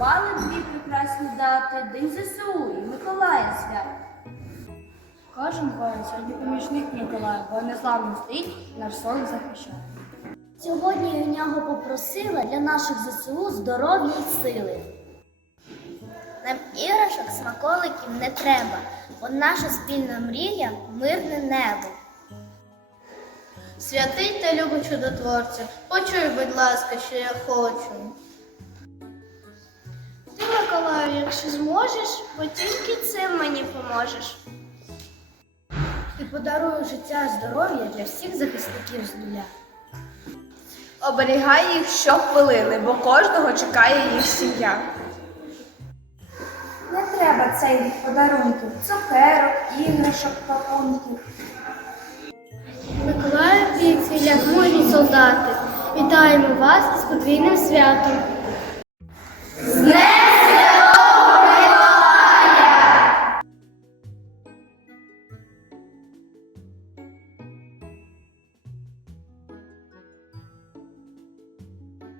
Святкували дві прекрасні дати, День ЗСУ і Миколая. Кожен воїн сьогодні помічник Миколаїв, бо не славно стоїть, і наш сон захищає. Сьогодні у нього попросила для наших ЗСУ здоров'я і сили. Нам іграшок смаколиків не треба, бо наша спільна мрія мирне небо. Святий та любий чудотворця, почуй, будь ласка, що я хочу якщо зможеш, бо тільки цим мені поможеш. І подарую життя і здоров'я для всіх захисників з нуля. Оберігай їх щохвилини, бо кожного чекає їх сім'я. Не треба цей подарунків, цукерок, іграшок, пакунків. Миколаю бійці, як мужні солдати. Вітаємо вас із подвійним святом.